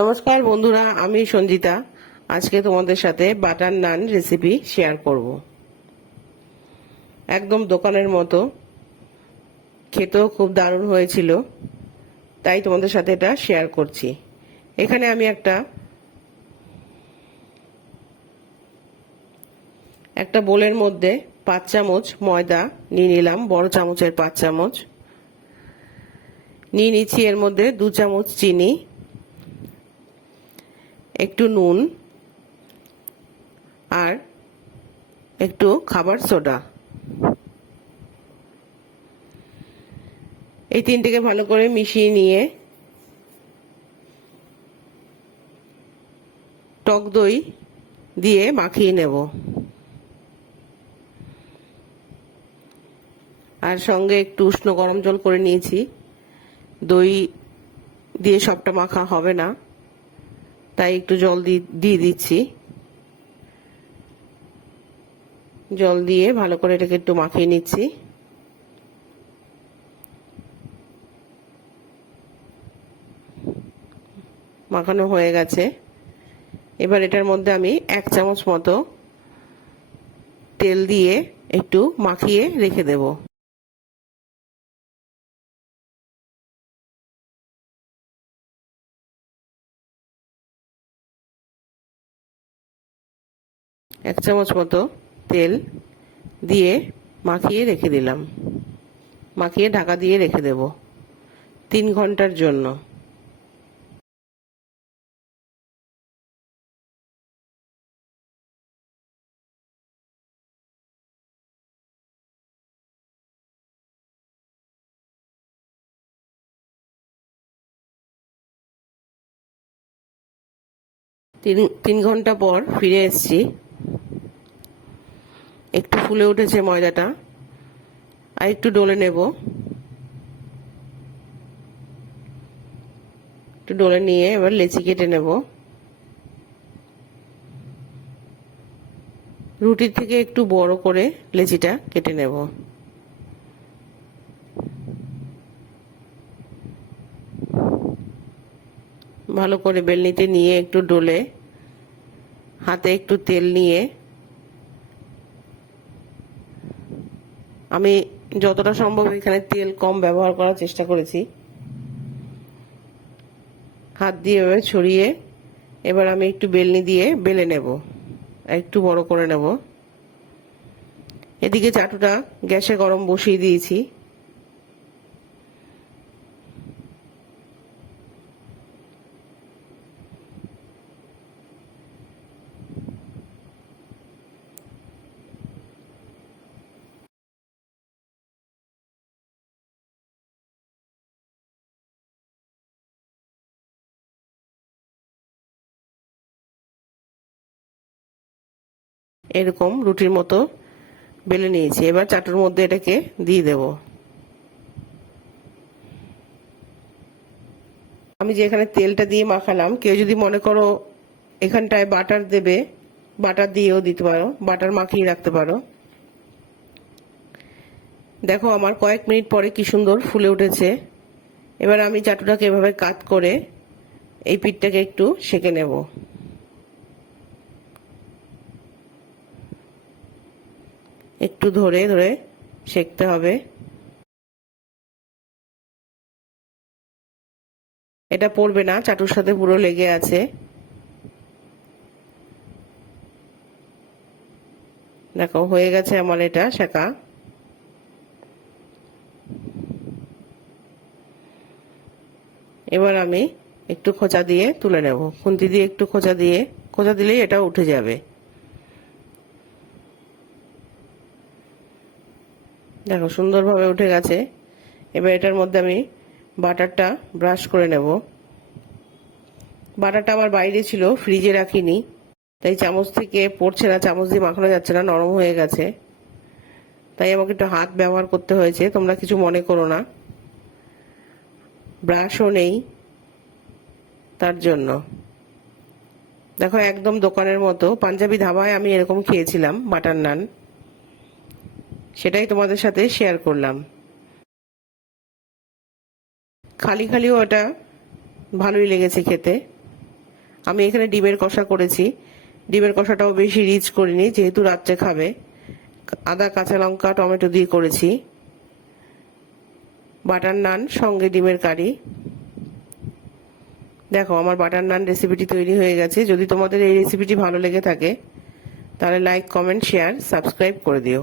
নমস্কার বন্ধুরা, আমি সঞ্জিতা। আজকে তোমাদের সাথে বাটার নান রেসিপি শেয়ার করব। একদম দোকানের মতো, খেতেও খুব দারুণ হয়েছিল, তাই তোমাদের সাথে এটা শেয়ার করছি। এখানে আমি একটা বোলের মধ্যে 5 চামচ ময়দা নিয়ে নিলাম, বড় চামচের 5 চামচ নিয়ে নিচ্ছি। এর মধ্যে 2 চামচ চিনি, একটু নুন আর একটু খাবার সোডা। এই তিনটিকে ভালো করে মিশিয়ে নিয়ে টক দই দিয়ে মাখিয়ে নেব, আর সঙ্গে একটু উষ্ণ গরম জল করে নিয়েছি। দই দিয়ে সবটা মাখা হবে না, তাই একটু জল দিয়ে দিচ্ছি। জল দিয়ে ভালো করে এটাকে একটু মাখিয়ে নিচ্ছি। মাখানো হয়ে গেছে। এবার এটার মধ্যে আমি 1 চামচ মতো তেল দিয়ে একটু মাখিয়ে রেখে দেব। এক চামচ মতো তেল দিয়ে মাখিয়ে রেখে দিলাম। মাখিয়ে ঢাকা দিয়ে রেখে দেব 3 ঘন্টার জন্য। তিন ঘন্টা পর ফিরে এসেছি। একটু ফুলে উঠেছে ময়দাটা, আর একটু ডলে নেব। একটু ডলে নিয়ে এবার লেচি কেটে নেব। রুটির থেকে একটু বড় করে লেচিটা কেটে নেব। ভালো করে বেলনিতে নিয়ে একটু ডলে হাতে একটু তেল নিয়ে, আমি যতটা সম্ভব এখানে তেল কম ব্যবহার করার চেষ্টা করেছি। হাত দিয়ে এভাবে ছড়িয়ে এবার আমি একটু বেলনি দিয়ে বেলে নেব, একটু বড় করে নেব। এদিকে চাটুটা গ্যাসে গরম বসিয়ে দিয়েছি। এরকম রুটির মতো বেলে নিয়েছি। এবার চাটুর মধ্যে এটাকে দিয়ে দেব। আমি যে এখানে তেলটা দিয়ে মাখালাম, কেউ যদি মনে করো এখানটায় বাটার দেবে, বাটার দিয়েও দিতে পারো, বাটার মাখিয়ে রাখতে পারো। দেখো আমার কয়েক মিনিট পরে কি সুন্দর ফুলে উঠেছে। এবার আমি চাটুটাকে এভাবে কাট করে এই পিঠটাকে একটু সেঁকে নেব। একটু ধরে ধরে সেঁকতে হবে। এটা পড়বে না, চাটুর সাথে পুরো লেগে আছে। দেখো হয়ে গেছে আমার এটা সেঁকা। এবার আমি একটু খোঁচা দিয়ে তুলে নেব, খুন্তি দিয়ে একটু খোঁচা দিলেই এটা উঠে যাবে। দেখো সুন্দরভাবে উঠে গেছে। এবার এটার মধ্যে আমি বাটারটা ব্রাশ করে নেব। বাটারটা আমার বাইরে ছিল, ফ্রিজে রাখিনি, তাই চামচ থেকে পড়ছে না, চামচ দিয়ে মাখানো যাচ্ছে না, নরম হয়ে গেছে। তাই আমাকে একটু হাত ব্যবহার করতে হয়েছে, তোমরা কিছু মনে করো না। ব্রাশও নেই তার জন্য। দেখো একদম দোকানের মতো, পাঞ্জাবি ধাবায় আমি এরকম খেয়েছিলাম বাটার নান, সেটাই তোমাদের সাথে শেয়ার করলাম। খালি খালিও এটা ভালোই লেগেছে খেতে। আমি এখানে ডিমের কষা করেছি। ডিমের কষাটাও বেশি রিচ করিনি, যেহেতু রাত্রে খাবে। আদা, কাঁচা লঙ্কা, টমেটো দিয়ে করেছি। বাটার নান সঙ্গে ডিমের কারি। দেখো আমার বাটার নান রেসিপিটি তৈরি হয়ে গেছে। যদি তোমাদের এই রেসিপিটি ভালো লেগে থাকে তাহলে লাইক, কমেন্ট, শেয়ার, সাবস্ক্রাইব করে দিও।